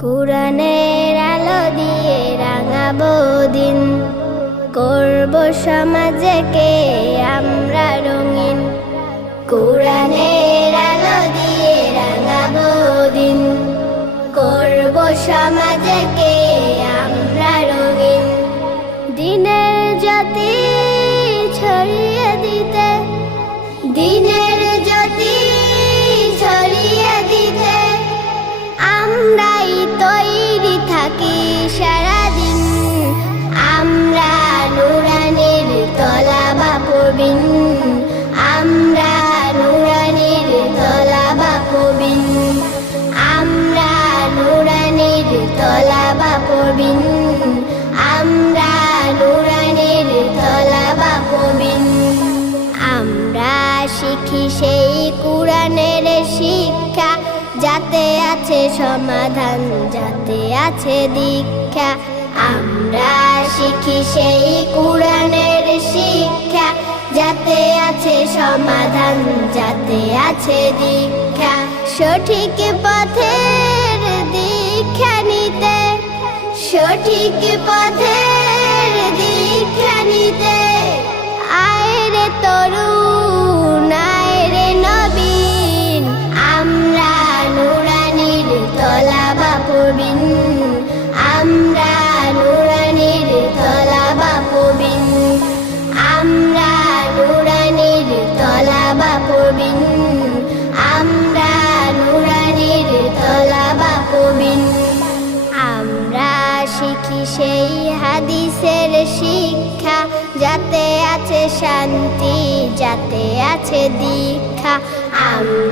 কোরআনের আলো দিয়ে রাঙাবো দিন। করব সমাজকে আমরা রঙিন। কোরআনের আলো দিয়ে রাঙাবো দিন। করব সমাজকে আমরা আমরা শিখি সেই শিক্ষা। যাতে আছে সমাধান, যাতে আছে দীক্ষা। আমরা শিখি সেই কোরআনের শিক্ষা। যাতে আছে সমাধান, যাতে আছে দীক্ষা। সঠিক পথের সঠিক পথের শিখি সেই হাদিসের শিক্ষা? যাতে আছে শান্তি যাতে আছে দীক্ষা। আমরা